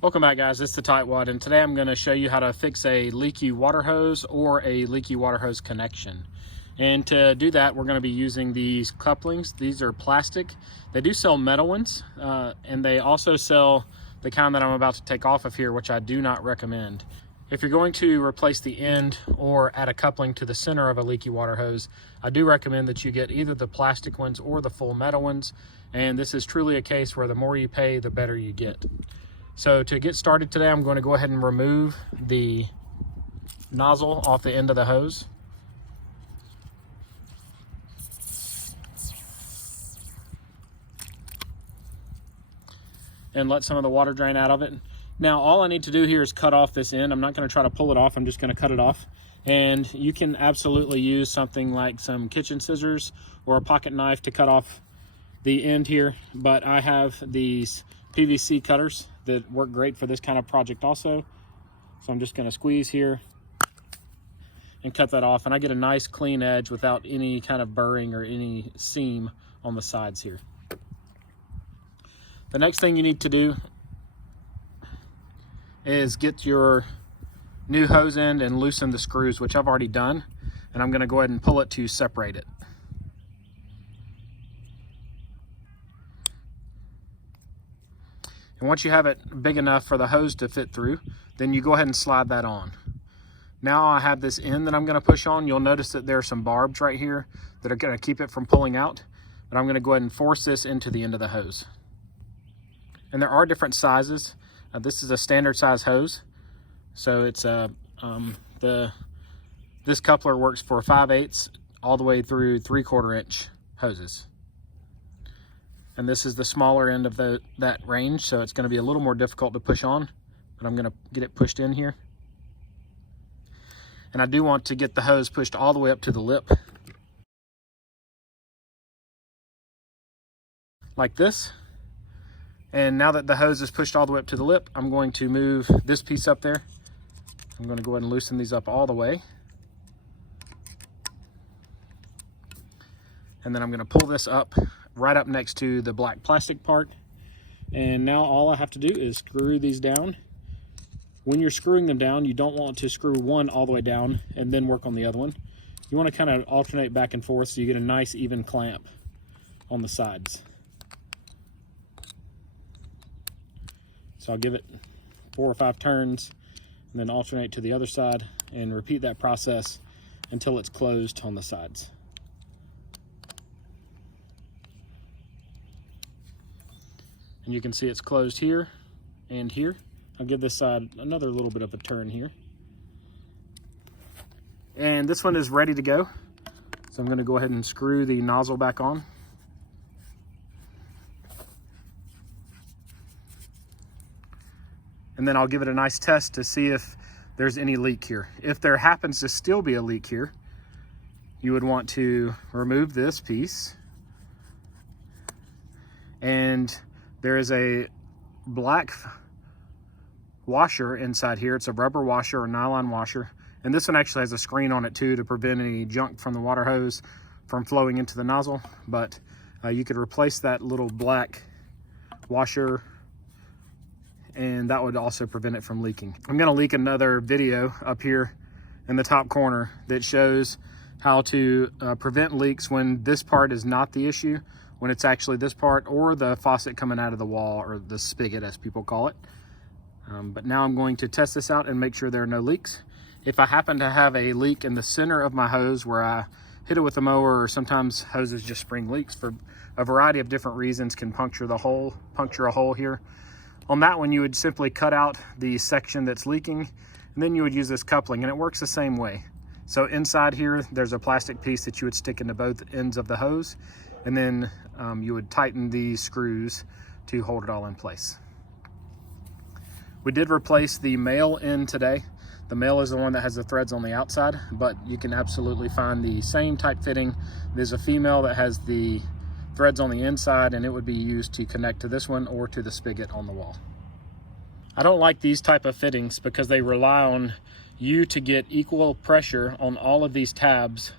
Welcome back, guys. It's the TightWad, and today I'm going to show you how to fix a leaky water hose or a leaky water hose connection. And to do that, we're going to be using these couplings. These are plastic. They do sell metal ones, and they also sell the kind that I'm about to take off of here, which I do not recommend. If you're going to replace the end or add a coupling to the center of a leaky water hose, I do recommend that you get either the plastic ones or the full metal ones. And this is truly a case where the more you pay, the better you get. So to get started today, I'm going to go ahead and remove the nozzle off the end of the hose. And let some of the water drain out of it. Now, all I need to do here is cut off this end. I'm not going to try to pull it off. I'm just going to cut it off. And you can absolutely use something like some kitchen scissors or a pocket knife to cut off the end here. But I have these PVC cutters that work great for this kind of project also. So I'm just going to squeeze here and cut that off, and I get a nice clean edge without any kind of burring or any seam on the sides here. The next thing you need to do is get your new hose end and loosen the screws, which I've already done, and I'm going to go ahead and pull it to separate it. And once you have it big enough for the hose to fit through, then you go ahead and slide that on. Now I have this end that I'm going to push on. You'll notice that there are some barbs right here that are going to keep it from pulling out. But I'm going to go ahead and force this into the end of the hose. And there are different sizes. This is a standard size hose. So it's this coupler works for 5/8 all the way through 3/4 inch hoses. And this is the smaller end of that range, so it's going to be a little more difficult to push on, but I'm going to get it pushed in here. And I do want to get the hose pushed all the way up to the lip, like this. And now that the hose is pushed all the way up to the lip, I'm going to move this piece up there. I'm going to go ahead and loosen these up all the way. And then I'm going to pull this up right up next to the black plastic part. And now all I have to do is screw these down. When you're screwing them down, you don't want to screw one all the way down and then work on the other one. You want to kind of alternate back and forth so you get a nice even clamp on the sides. So I'll give it 4 or 5 turns and then alternate to the other side and repeat that process until it's closed on the sides. And you can see it's closed here and here. I'll give this side another little bit of a turn here. And this one is ready to go. So I'm going to go ahead and screw the nozzle back on. And then I'll give it a nice test to see if there's any leak here. If there happens to still be a leak here, you would want to remove this piece. And there is a black washer inside here. It's a rubber washer or nylon washer. And this one actually has a screen on it too to prevent any junk from the water hose from flowing into the nozzle. But you could replace that little black washer, and that would also prevent it from leaking. I'm going to link another video up here in the top corner that shows how to prevent leaks when this part is not the issue, when it's actually this part or the faucet coming out of the wall, or the spigot as people call it. But now I'm going to test this out and make sure there are no leaks. If I happen to have a leak in the center of my hose where I hit it with a mower, or sometimes hoses just spring leaks for a variety of different reasons, can puncture a hole here. On that one, you would simply cut out the section that's leaking, and then you would use this coupling, and it works the same way. So inside here, there's a plastic piece that you would stick into both ends of the hose, and then you would tighten these screws to hold it all in place. We did replace the male end today. The male is the one that has the threads on the outside, but you can absolutely find the same type fitting. There's a female that has the threads on the inside, and it would be used to connect to this one or to the spigot on the wall. I don't like these type of fittings because they rely on you to get equal pressure on all of these tabs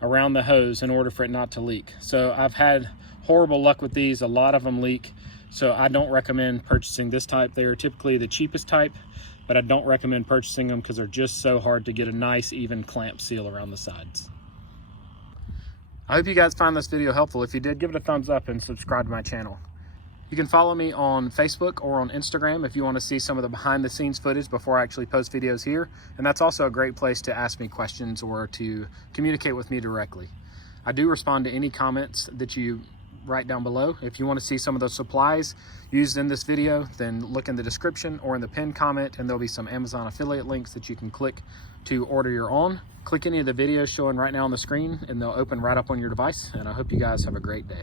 around the hose in order for it not to leak. So I've had horrible luck with these. A lot of them leak So I don't recommend purchasing this type. They are typically the cheapest type, but I don't recommend purchasing them because they're just so hard to get a nice even clamp seal around the sides. I hope you guys found this video helpful. If you did, give it a thumbs up and subscribe to my channel. You can follow me on Facebook or on Instagram if you want to see some of the behind the scenes footage before I actually post videos here. And that's also a great place to ask me questions or to communicate with me directly. I do respond to any comments that you write down below. If you want to see some of those supplies used in this video, then look in the description or in the pinned comment, and there'll be some Amazon affiliate links that you can click to order your own. Click any of the videos showing right now on the screen and they'll open right up on your device. And I hope you guys have a great day.